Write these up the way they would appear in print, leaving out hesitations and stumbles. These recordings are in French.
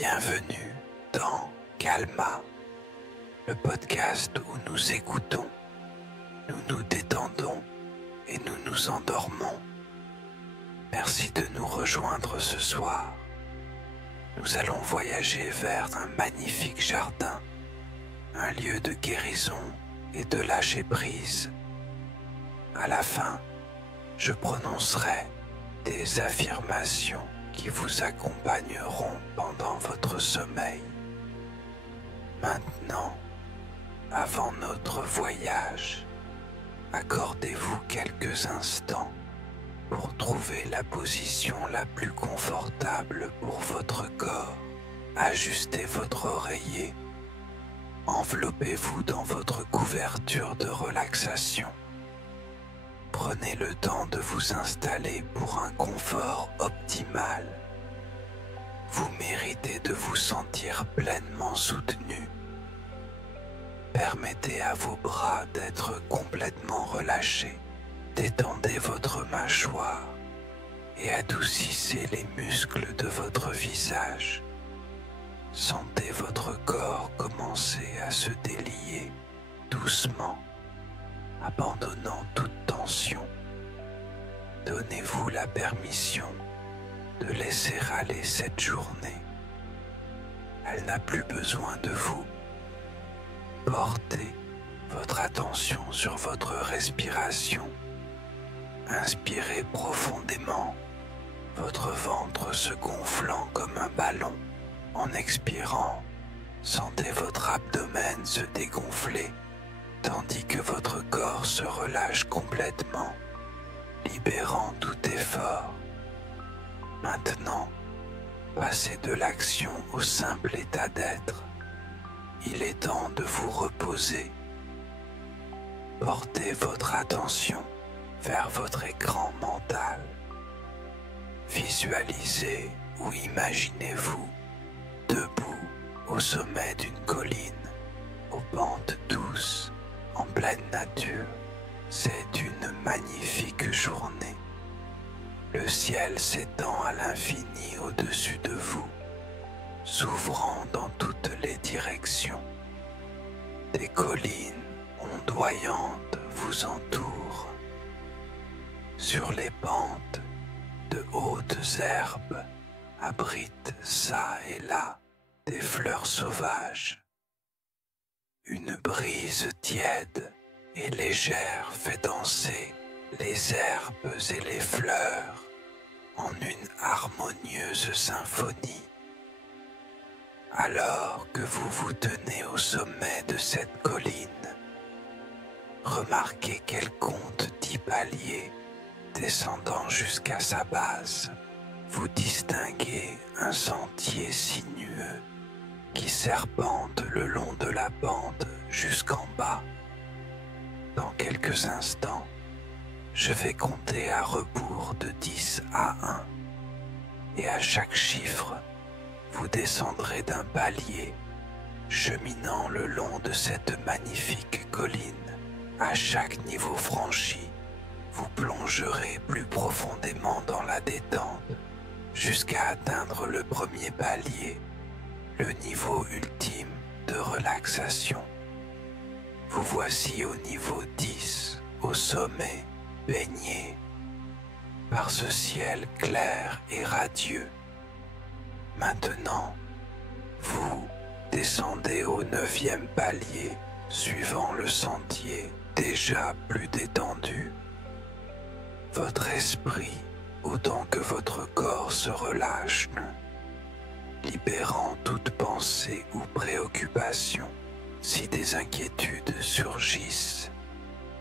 Bienvenue dans Calma, le podcast où nous écoutons, nous nous détendons et nous nous endormons. Merci de nous rejoindre ce soir. Nous allons voyager vers un magnifique jardin, un lieu de guérison et de lâcher prise. À la fin, je prononcerai des affirmations qui vous accompagneront pendant votre sommeil. Maintenant, avant notre voyage, accordez-vous quelques instants pour trouver la position la plus confortable pour votre corps. Ajustez votre oreiller. Enveloppez-vous dans votre couverture de relaxation. Prenez le temps de vous installer pour un confort optimal. Vous méritez de vous sentir pleinement soutenu. Permettez à vos bras d'être complètement relâchés. Détendez votre mâchoire et adoucissez les muscles de votre visage. Sentez votre corps commencer à se délier doucement, abandonnant toute tension. Donnez-vous la permission de laisser aller cette journée. Elle n'a plus besoin de vous. Portez votre attention sur votre respiration. Inspirez profondément, votre ventre se gonflant comme un ballon. En expirant, sentez votre abdomen se dégonfler, tandis que votre corps se relâche complètement, libérant tout effort. Maintenant, passez de l'action au simple état d'être. Il est temps de vous reposer. Portez votre attention vers votre écran mental. Visualisez ou imaginez-vous debout au sommet d'une colline, aux pentes douces, en pleine nature. C'est une magnifique journée. Le ciel s'étend à l'infini au-dessus de vous, s'ouvrant dans toutes les directions. Des collines ondoyantes vous entourent. Sur les pentes, de hautes herbes abritent çà et là des fleurs sauvages. Une brise tiède et légère fait danser les herbes et les fleurs en une harmonieuse symphonie. Alors que vous vous tenez au sommet de cette colline, remarquez qu'elle compte 10 paliers descendant jusqu'à sa base. Vous distinguez un sentier sinueux qui serpente le long de la pente jusqu'en bas. Dans quelques instants, je vais compter à rebours de 10 à 1, et à chaque chiffre, vous descendrez d'un palier, cheminant le long de cette magnifique colline. À chaque niveau franchi, vous plongerez plus profondément dans la détente, jusqu'à atteindre le premier palier, le niveau ultime de relaxation. Vous voici au niveau 10, au sommet, baigné par ce ciel clair et radieux. Maintenant, vous descendez au 9e palier, suivant le sentier déjà plus détendu. Votre esprit, autant que votre corps, se relâche, libérant toute pensée ou préoccupation. Si des inquiétudes surgissent,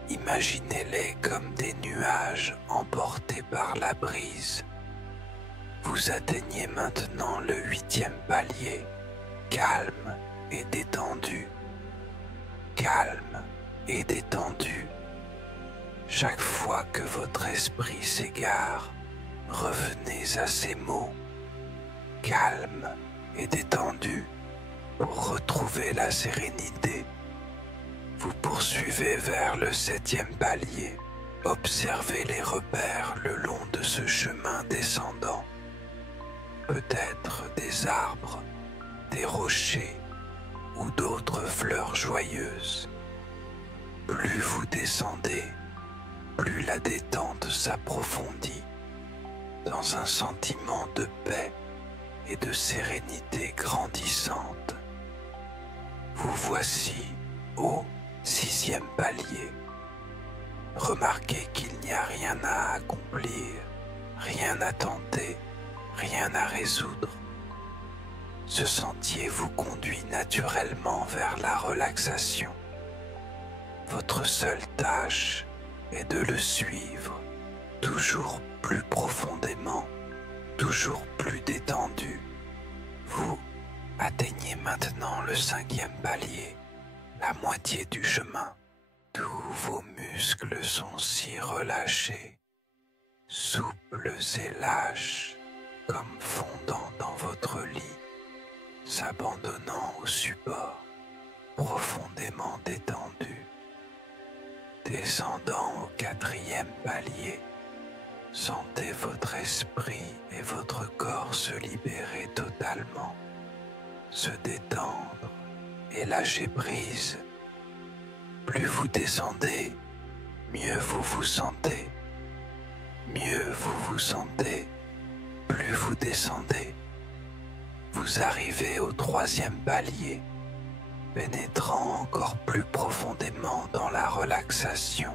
imaginez-les comme des nuages emportés par la brise. Vous atteignez maintenant le 8e palier, calme et détendu. Calme et détendu. Chaque fois que votre esprit s'égare, revenez à ces mots, calme et détendu, pour retrouver la sérénité. Vous poursuivez vers le 7e palier. Observez les repères le long de ce chemin descendant. Peut-être des arbres des rochers ou d'autres fleurs joyeuses. Plus vous descendez, plus la détente s'approfondit dans un sentiment de paix et de sérénité grandissante. Vous voici au 6e palier. Remarquez qu'il n'y a rien à accomplir, rien à tenter, rien à résoudre. Ce sentier vous conduit naturellement vers la relaxation. Votre seule tâche est de le suivre, toujours plus profondément, toujours plus détendu. Vous atteignez maintenant le 5e palier, la moitié du chemin. Tous vos muscles sont si relâchés, souples et lâches, comme fondant dans votre lit, s'abandonnant au support, profondément détendu. Descendant au 4e palier, sentez votre esprit et votre corps se libérer totalement, se détendre et lâcher prise. Plus vous descendez, mieux vous vous sentez. Mieux vous vous sentez, plus vous descendez. Vous arrivez au 3e palier, pénétrant encore plus profondément dans la relaxation.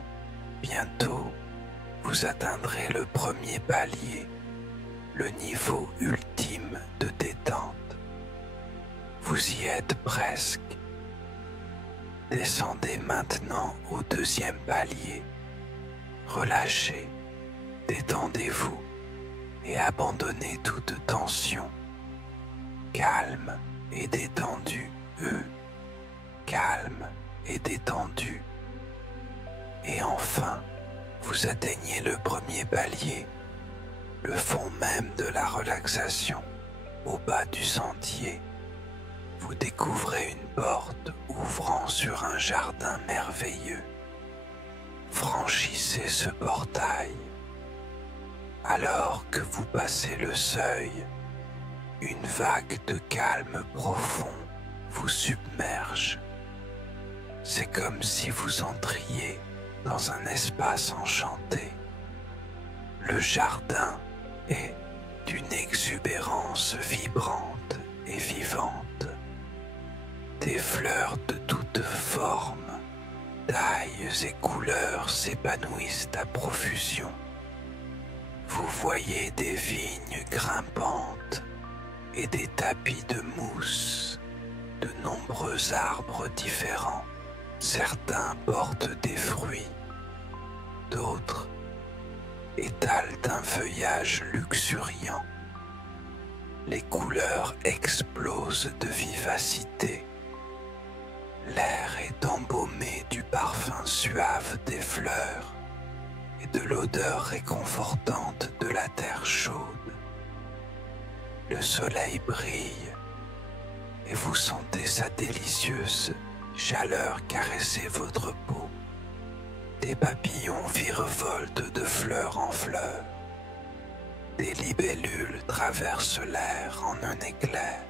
Bientôt, vous atteindrez le 1er palier, le niveau ultime de détente. Vous y êtes presque. Descendez maintenant au 2e palier. Relâchez, détendez-vous et abandonnez toute tension. Calme et détendu, calme et détendu. Et enfin, vous atteignez le 1er palier, le fond même de la relaxation, au bas du sentier. Vous découvrez une porte ouvrant sur un jardin merveilleux. Franchissez ce portail. Alors que vous passez le seuil, une vague de calme profond vous submerge. C'est comme si vous entriez dans un espace enchanté. Le jardin est d'une exubérance vibrante et vivante. Des fleurs de toutes formes, tailles et couleurs s'épanouissent à profusion. Vous voyez des vignes grimpantes et des tapis de mousse, de nombreux arbres différents. Certains portent des fruits, d'autres étalent un feuillage luxuriant. Les couleurs explosent de vivacité. L'air est embaumé du parfum suave des fleurs et de l'odeur réconfortante de la terre chaude. Le soleil brille et vous sentez sa délicieuse chaleur caresser votre peau. Des papillons virevoltent de fleur en fleur. Des libellules traversent l'air en un éclair.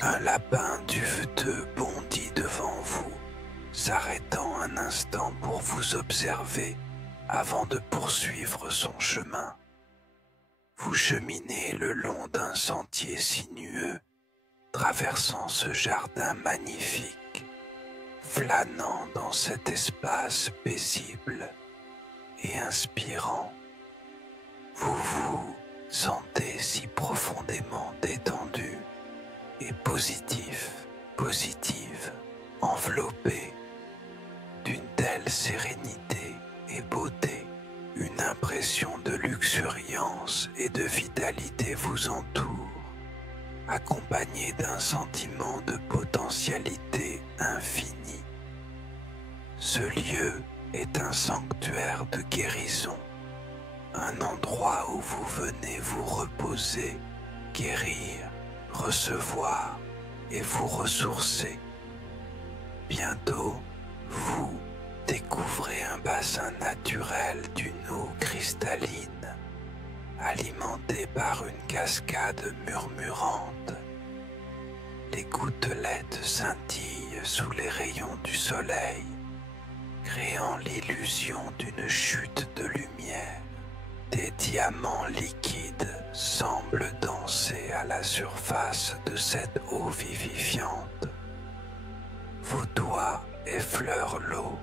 Un lapin duveteux bondit devant vous, s'arrêtant un instant pour vous observer avant de poursuivre son chemin. Vous cheminez le long d'un sentier sinueux, traversant ce jardin magnifique, flânant dans cet espace paisible et inspirant. Vous vous sentez si profondément détendu et positive, enveloppé d'une telle sérénité et beauté. Une impression de luxuriance et de vitalité vous entoure, accompagnée d'un sentiment de potentialité infinie. Ce lieu est un sanctuaire de guérison, un endroit où vous venez vous reposer, guérir, recevoir et vous ressourcer. Bientôt, vous découvrez un bassin naturel d'une eau cristalline, alimentée par une cascade murmurante. les gouttelettes scintillent sous les rayons du soleil, créant l'illusion d'une chute de lumière. Des diamants liquides semblent danser à la surface de cette eau vivifiante. Vos doigts effleurent l'eau,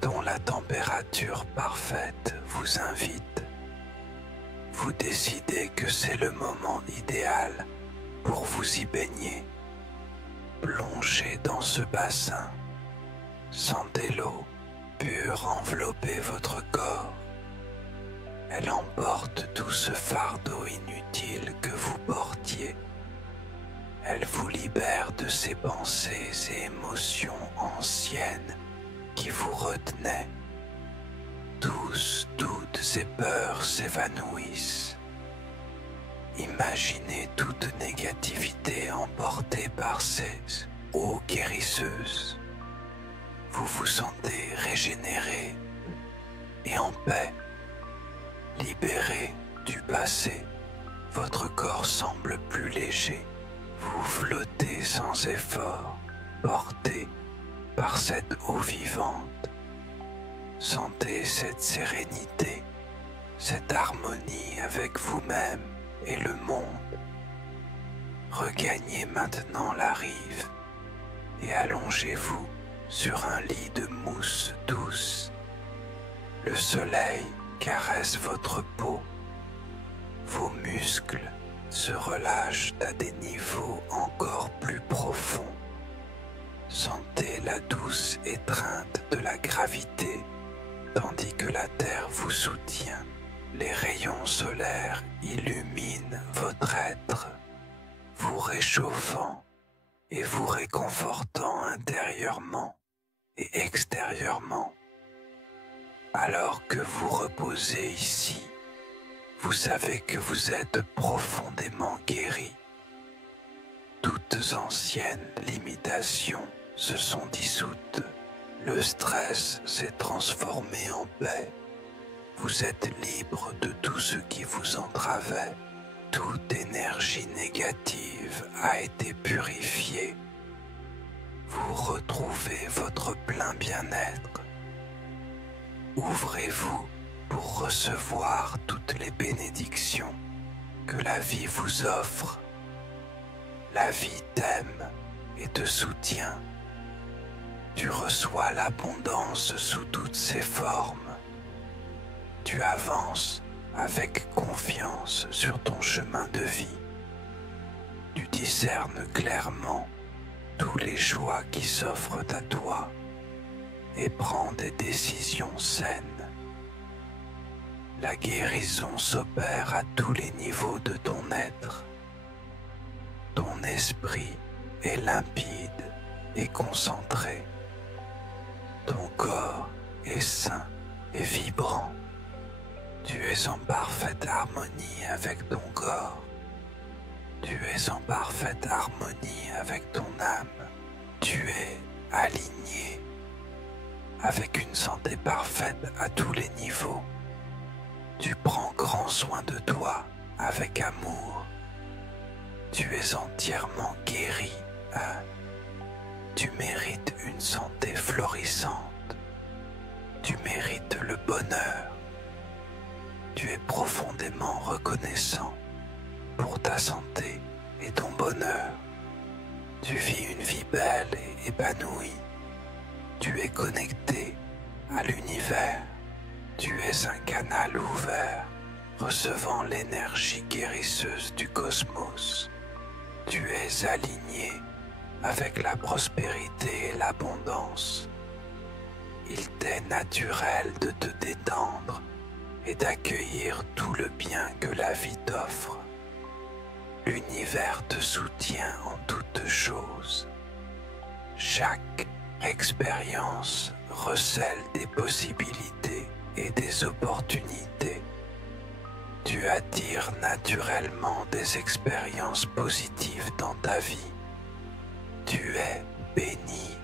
dont la température parfaite vous invite. Vous décidez que c'est le moment idéal pour vous y baigner. Plongez dans ce bassin. Sentez l'eau pure envelopper votre corps. Elle emporte tout ce fardeau inutile que vous portiez. Elle vous libère de ces pensées et émotions anciennes qui vous retenaient. Tous, doutes et peurs s'évanouissent. Imaginez toute négativité emportée par ces eaux guérisseuses. Vous vous sentez régénéré et en paix. Libéré du passé, votre corps semble plus léger. Vous flottez sans effort, porté par cette eau vivante. Sentez cette sérénité, cette harmonie avec vous-même et le monde. Regagnez maintenant la rive et allongez-vous sur un lit de mousse douce. Le soleil caresse votre peau. Vos muscles se relâchent à des niveaux encore plus profonds. Sentez la douce étreinte de la gravité, tandis que la Terre vous soutient. Les rayons solaires illuminent votre être, vous réchauffant et vous réconfortant intérieurement et extérieurement. Alors que vous reposez ici, vous savez que vous êtes profondément guéri. Toutes anciennes limitations se sont dissoutes. Le stress s'est transformé en paix. Vous êtes libre de tout ce qui vous entravait. Toute énergie négative a été purifiée. Vous retrouvez votre plein bien-être. Ouvrez-vous pour recevoir toutes les bénédictions que la vie vous offre. La vie t'aime et te soutient. Tu reçois l'abondance sous toutes ses formes. Tu avances avec confiance sur ton chemin de vie. Tu discernes clairement tous les choix qui s'offrent à toi et prends des décisions saines. La guérison s'opère à tous les niveaux de ton être. Ton esprit est limpide et concentré. Ton corps est sain et vibrant. Tu es en parfaite harmonie avec ton corps. Tu es en parfaite harmonie avec ton âme. Tu es aligné avec une santé parfaite à tous les niveaux. Tu prends grand soin de toi avec amour. Tu es entièrement guéri. Tu mérites une santé florissante. Tu mérites le bonheur. Tu es profondément reconnaissant pour ta santé et ton bonheur. Tu vis une vie belle et épanouie. Tu es connecté à l'univers. Tu es un canal ouvert, recevant l'énergie guérisseuse du cosmos. Tu es aligné avec la prospérité et l'abondance. Il t'est naturel de te détendre et d'accueillir tout le bien que la vie t'offre. L'univers te soutient en toutes choses. Chaque expérience recèle des possibilités et des opportunités. Tu attires naturellement des expériences positives dans ta vie. Tu es béni.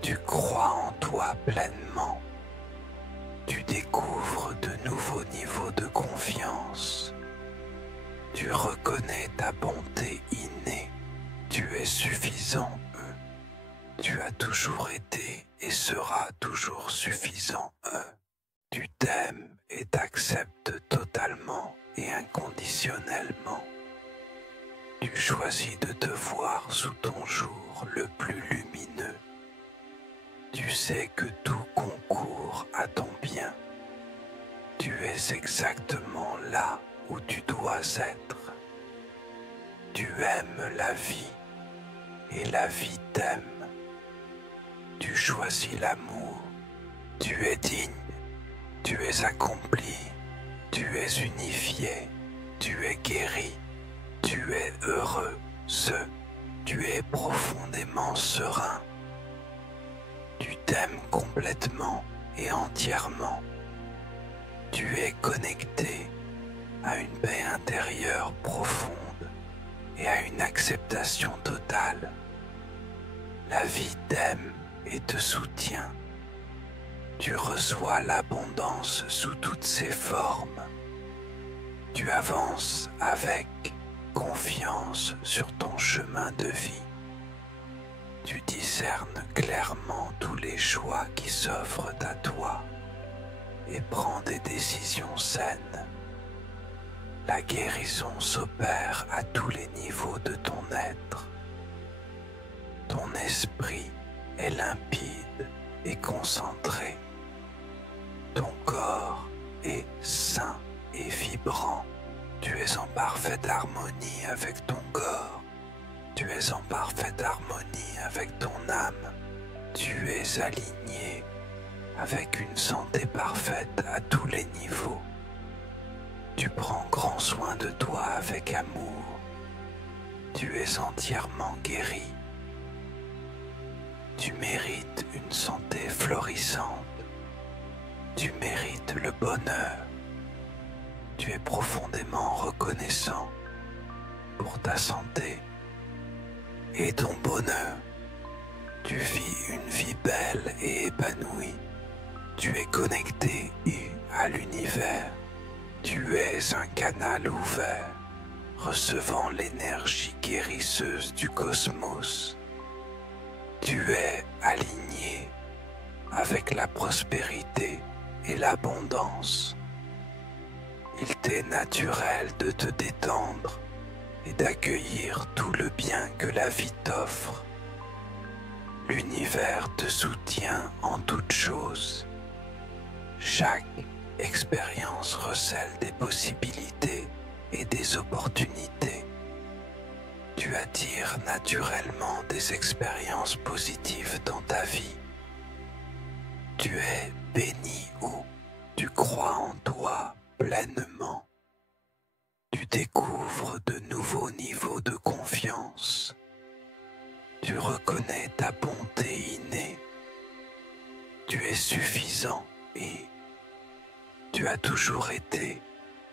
Tu crois en toi pleinement. Tu découvres de nouveaux niveaux de confiance. Tu reconnais ta bonté innée Tu es suffisant. Tu as toujours été et seras toujours suffisant. Tu t'aimes et t'acceptes totalement et inconditionnellement. Tu choisis de te voir sous ton jour le plus lumineux. Tu sais que tout concourt à ton bien. Tu es exactement là où tu dois être. Tu aimes la vie et la vie t'aime. Tu choisis l'amour. Tu es digne. Tu es accompli. Tu es unifié. Tu es guéri. Tu es heureux. Tu es profondément serein. Tu t'aimes complètement et entièrement. Tu es connecté à une paix intérieure profonde et à une acceptation totale. La vie t'aime et te soutient. Tu reçois l'abondance sous toutes ses formes. Tu avances avec confiance sur ton chemin de vie. Tu discernes clairement tous les choix qui s'offrent à toi et prends des décisions saines. La guérison s'opère à tous les niveaux de ton être. Ton esprit est limpide et concentré. Ton corps est sain et vibrant. Tu es en parfaite harmonie avec ton corps. Tu es en parfaite harmonie avec ton âme. Tu es aligné avec une santé parfaite à tous les niveaux. Tu prends grand soin de toi avec amour. Tu es entièrement guéri. Tu mérites une santé florissante. Tu mérites le bonheur. Tu es profondément reconnaissant pour ta santé et ton bonheur. Tu vis une vie belle et épanouie. Tu es connecté à l'univers. Tu es un canal ouvert, recevant l'énergie guérisseuse du cosmos. Tu es aligné avec la prospérité et l'abondance. Il t'est naturel de te détendre et d'accueillir tout le bien que la vie t'offre. L'univers te soutient en toutes choses. Chaque expérience recèle des possibilités et des opportunités. Tu attires naturellement des expériences positives dans ta vie. Tu es béni où tu crois en toi pleinement. Tu découvres de nouveaux niveaux de confiance. Tu reconnais ta bonté innée. Tu es suffisant et tu as toujours été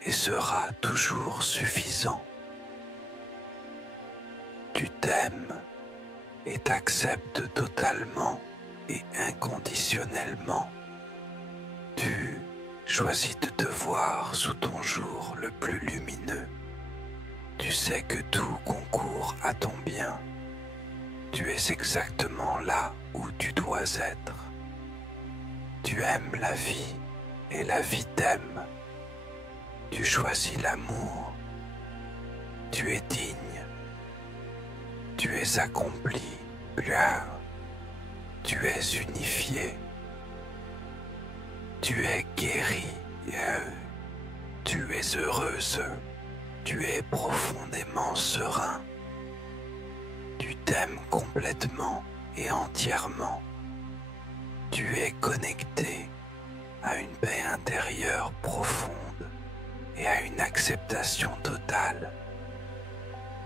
et seras toujours suffisant. Tu t'aimes et t'acceptes totalement et inconditionnellement. Tu choisis de te voir sous ton jour le plus lumineux. Tu sais que tout concourt à ton bien. Tu es exactement là où tu dois être. Tu aimes la vie et la vie t'aime. Tu choisis l'amour. Tu es digne. Tu es accompli. Tu es unifié. Tu es guéri. Tu es heureuse. Tu es profondément serein. Tu t'aimes complètement et entièrement. Tu es connecté à une paix intérieure profonde et à une acceptation totale.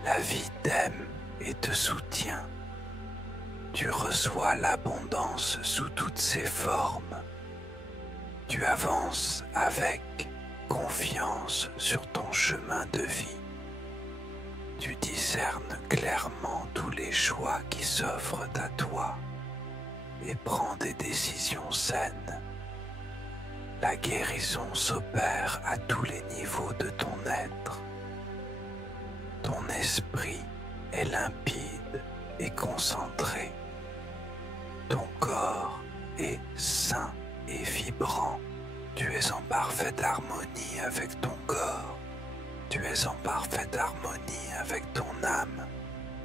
La vie t'aime et te soutient. Tu reçois l'abondance sous toutes ses formes. Tu avances avec confiance sur ton chemin de vie. Tu discernes clairement tous les choix qui s'offrent à toi et prends des décisions saines. La guérison s'opère à tous les niveaux de ton être. Ton esprit est limpide et concentré. Ton corps est sain et vibrant. Tu es en parfaite harmonie avec ton corps. Tu es en parfaite harmonie avec ton âme.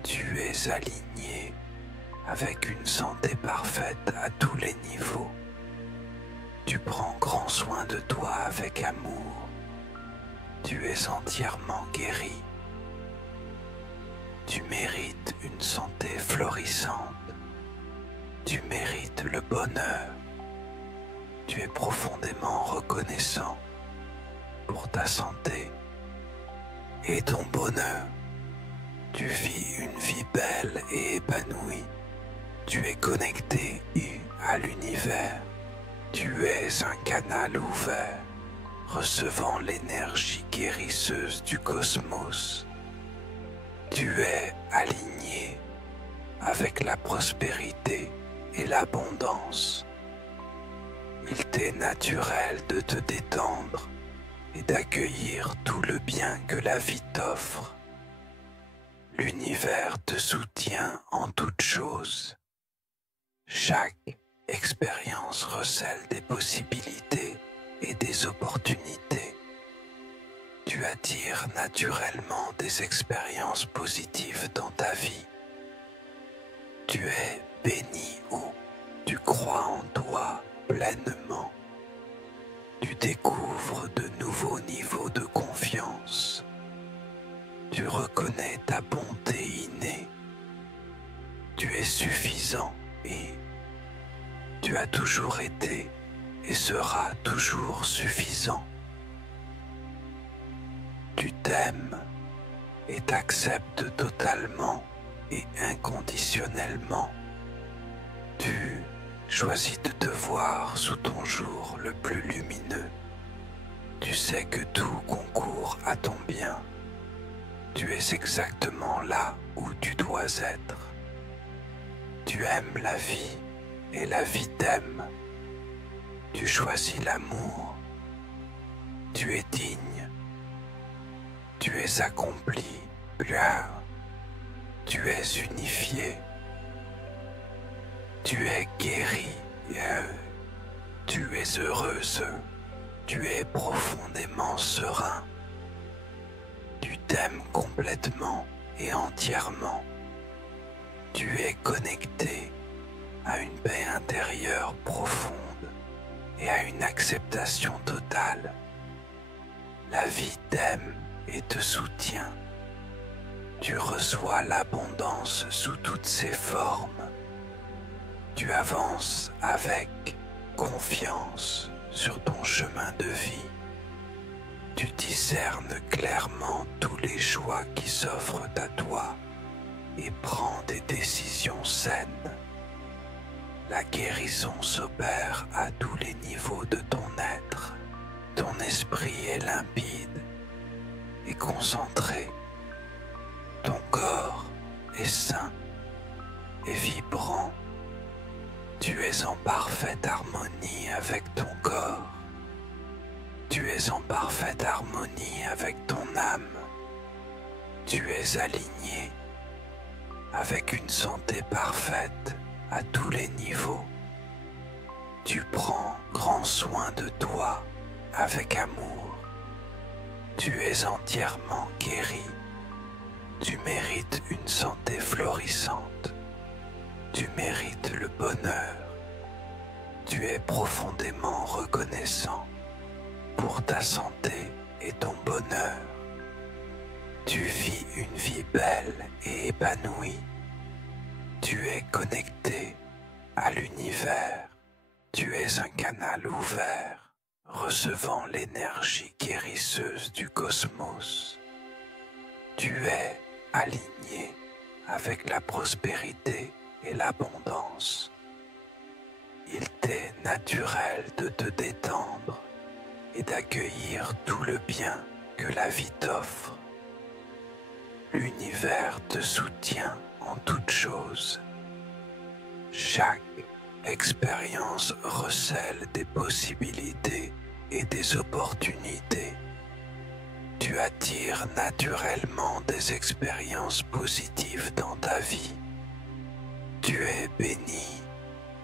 Tu es aligné avec une santé parfaite à tous les niveaux. Tu prends grand soin de toi avec amour. Tu es entièrement guéri. Tu mérites une santé florissante. Tu mérites le bonheur. Tu es profondément reconnaissant pour ta santé et ton bonheur. Tu vis une vie belle et épanouie. Tu es connecté à l'univers. Tu es un canal ouvert, recevant l'énergie guérisseuse du cosmos. Tu es aligné avec la prospérité et l'abondance. Il t'est naturel de te détendre et d'accueillir tout le bien que la vie t'offre. L'univers te soutient en toutes choses. Chaque expérience recèle des possibilités et des opportunités. Tu attires naturellement des expériences positives dans ta vie. Tu es béni où tu crois en toi pleinement. Tu découvres de nouveaux niveaux de confiance. Tu reconnais ta bonté innée. Tu es suffisant et tu as toujours été et seras toujours suffisant. Tu t'aimes et t'acceptes totalement et inconditionnellement. Tu choisis de te voir sous ton jour le plus lumineux. Tu sais que tout concourt à ton bien. Tu es exactement là où tu dois être. Tu aimes la vie et la vie t'aime. Tu choisis l'amour. Tu es digne. Tu es accompli, pur. Tu es unifié. Tu es guéri. Tu es heureuse. Tu es profondément serein. Tu t'aimes complètement et entièrement. Tu es connecté à une paix intérieure profonde et à une acceptation totale. La vie t'aime et te soutient. Tu reçois l'abondance sous toutes ses formes. Tu avances avec confiance sur ton chemin de vie. Tu discernes clairement tous les choix qui s'offrent à toi et prends des décisions saines. La guérison s'opère à tous les niveaux de ton être. Ton esprit est limpide et concentré. Ton corps est sain et vibrant. Tu es en parfaite harmonie avec ton corps. Tu es en parfaite harmonie avec ton âme. Tu es aligné avec une santé parfaite à tous les niveaux. Tu prends grand soin de toi avec amour. Tu es entièrement guéri. Tu mérites une santé florissante. Tu mérites le bonheur. Tu es profondément reconnaissant pour ta santé et ton bonheur. Tu vis une vie belle et épanouie. Tu es connecté à l'univers. Tu es un canal ouvert, recevant l'énergie guérisseuse du cosmos. Tu es aligné avec la prospérité et l'abondance. Il t'est naturel de te détendre et d'accueillir tout le bien que la vie t'offre. L'univers te soutient en toutes choses. Chaque expérience recèle des possibilités et des opportunités. Tu attires naturellement des expériences positives dans ta vie. Tu es béni,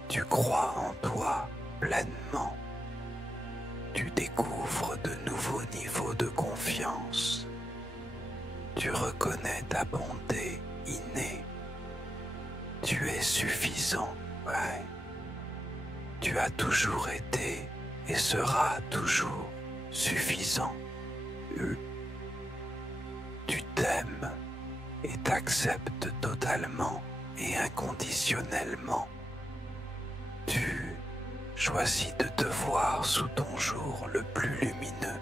tu crois en toi pleinement. Tu découvres de nouveaux niveaux de confiance. Tu reconnais ta bonté innée. Tu es suffisant, ouais. Tu as toujours été et seras toujours suffisant. Tu t'aimes et t'acceptes totalement et inconditionnellement. Tu choisis de te voir sous ton jour le plus lumineux.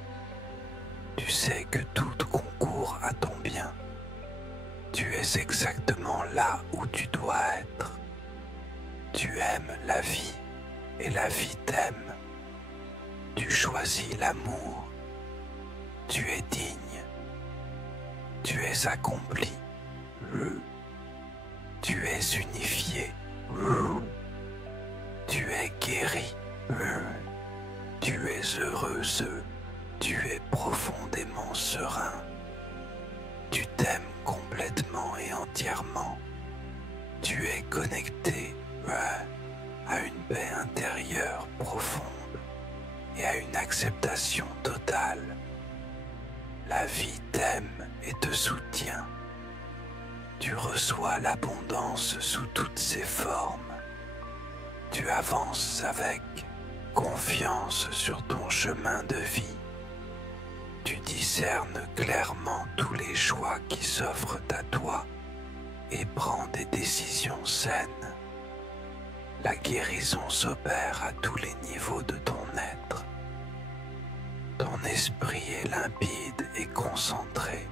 Tu sais que tout concourt à ton bien. Tu es exactement là où tu dois être. Tu aimes la vie et la vie t'aime. Tu choisis l'amour. Tu es digne. Tu es accompli. Tu es unifié. Tu es guéri. Tu es heureuse. Tu es profondément serein. Tu t'aimes complètement et entièrement. Tu es connecté à une paix intérieure profonde et à une acceptation totale. La vie t'aime et te soutient. Tu reçois l'abondance sous toutes ses formes. Tu avances avec confiance sur ton chemin de vie. Tu discernes clairement tous les choix qui s'offrent à toi et prends des décisions saines. La guérison s'opère à tous les niveaux de ton être. Ton esprit est limpide et concentré.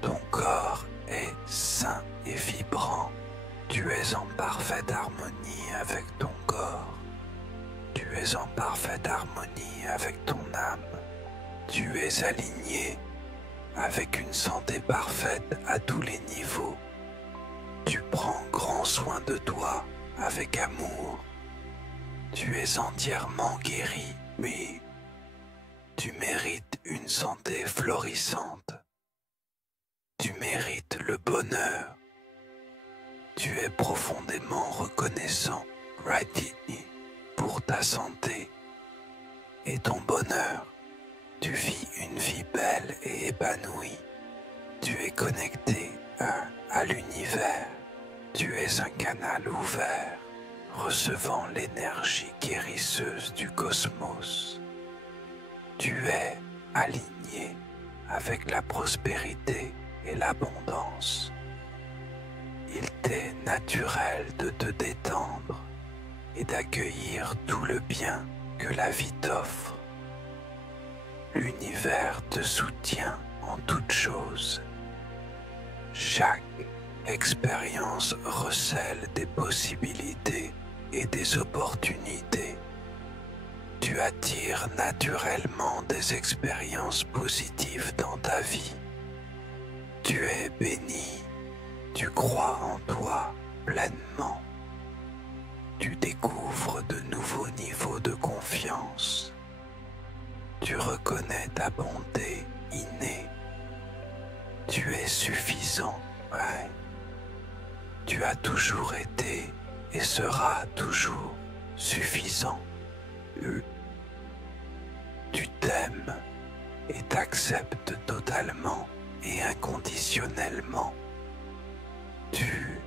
Ton corps est sain et vibrant. Tu es en parfaite harmonie avec ton corps. Tu es en parfaite harmonie avec ton âme. Tu es aligné avec une santé parfaite à tous les niveaux. Tu prends grand soin de toi avec amour. Tu es entièrement guéri, oui. Tu mérites une santé florissante. Tu mérites le bonheur. Tu es profondément reconnaissant, Rightini, pour ta santé et ton bonheur. Tu vis une vie belle et épanouie. Tu es connecté à l'univers. Tu es un canal ouvert, recevant l'énergie guérisseuse du cosmos. Tu es aligné avec la prospérité et l'abondance. Il t'est naturel de te détendre et d'accueillir tout le bien que la vie t'offre. L'univers te soutient en toutes choses. Chaque expérience recèle des possibilités et des opportunités. Tu attires naturellement des expériences positives dans ta vie. Tu es béni. Tu crois en toi pleinement. Tu découvres de nouveaux niveaux de confiance. Tu reconnais ta bonté innée. Tu es suffisant, ouais. Tu as toujours été et seras toujours suffisant. Tu t'aimes et t'acceptes totalement et inconditionnellement. Tu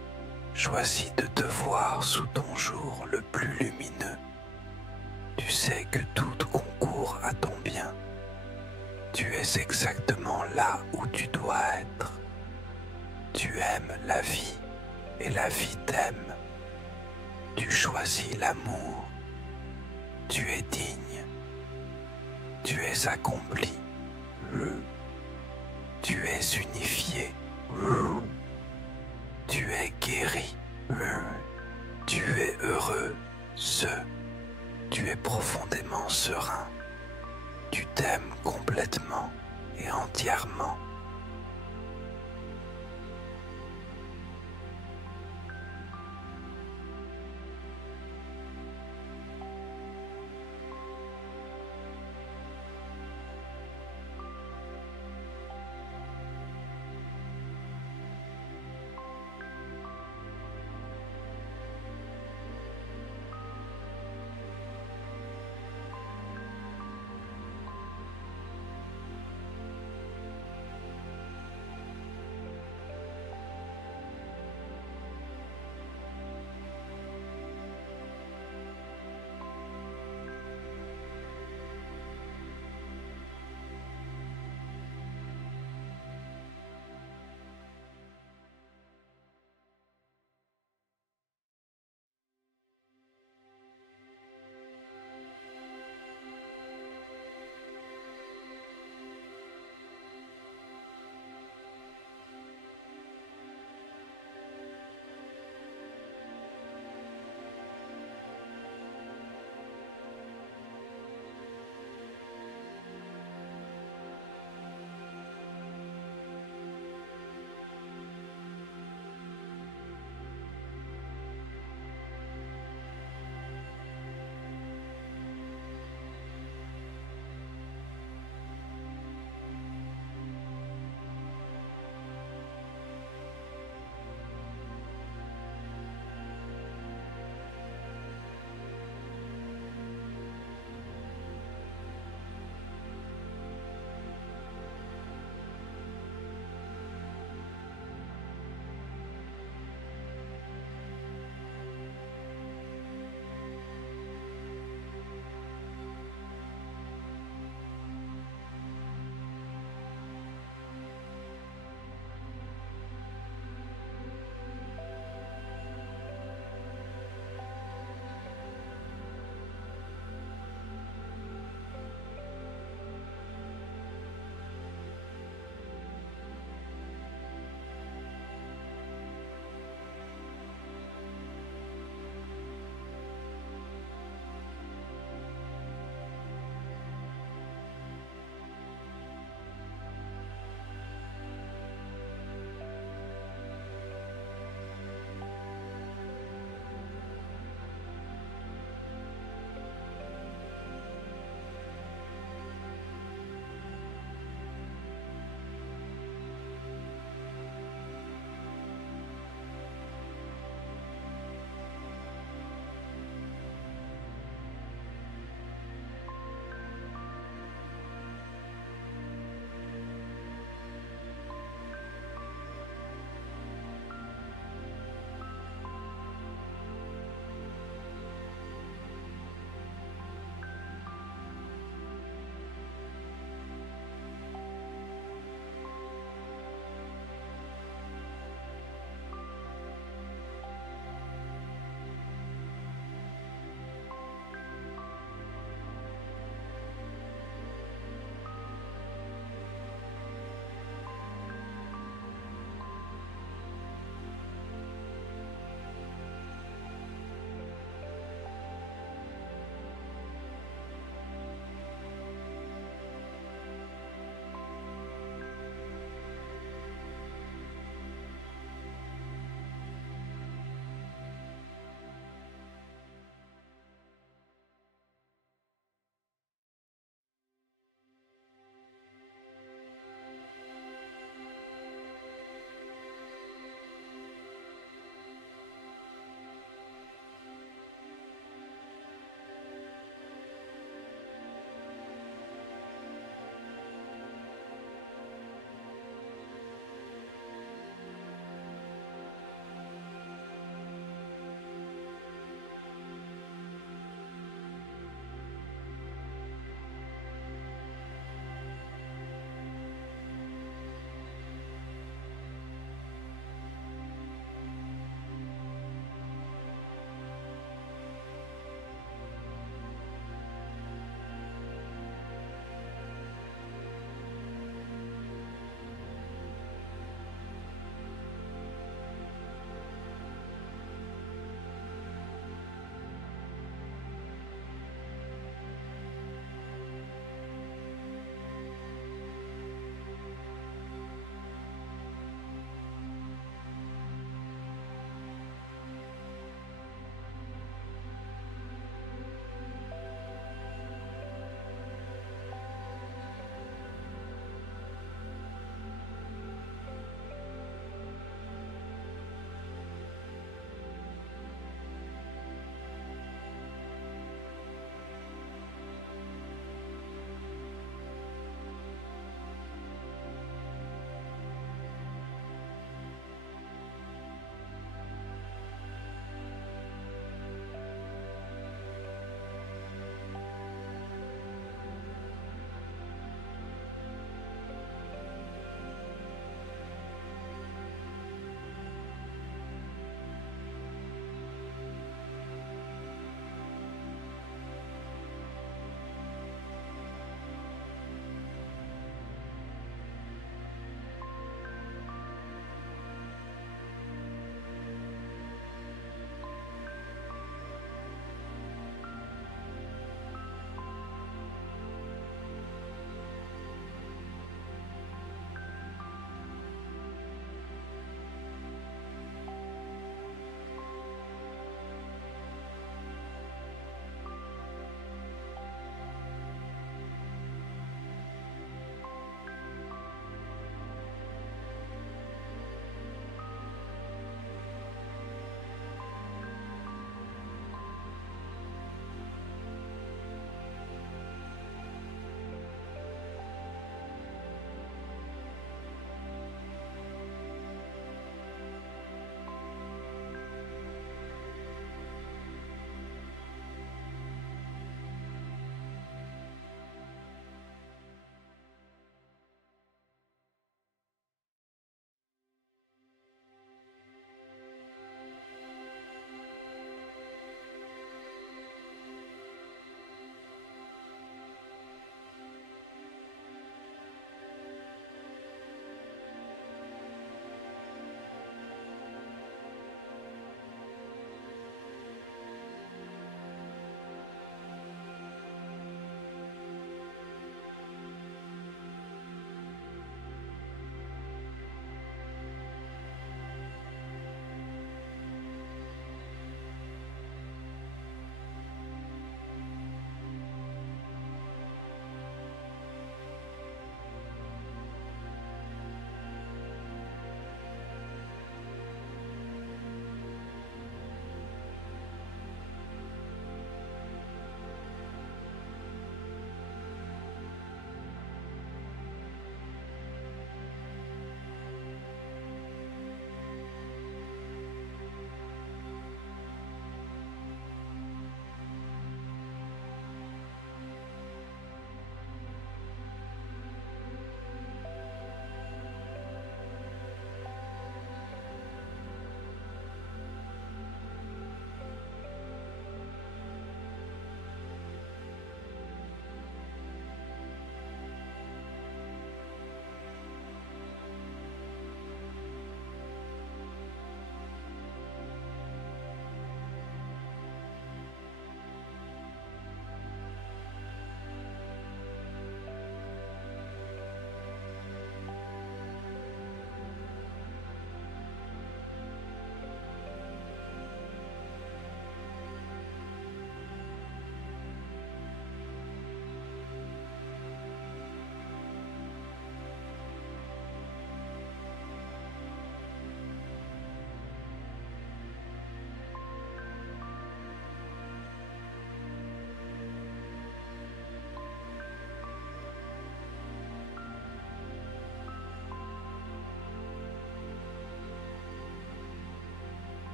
choisis de te voir sous ton jour le plus lumineux. Tu sais que tout concourt à ton bien. Tu es exactement là où tu dois être. Tu aimes la vie et la vie t'aime. Tu choisis l'amour. Tu es digne. Tu es accompli. Tu es unifié. Tu es guéri. Tu es heureux. Tu es profondément serein. Tu t'aimes complètement et entièrement.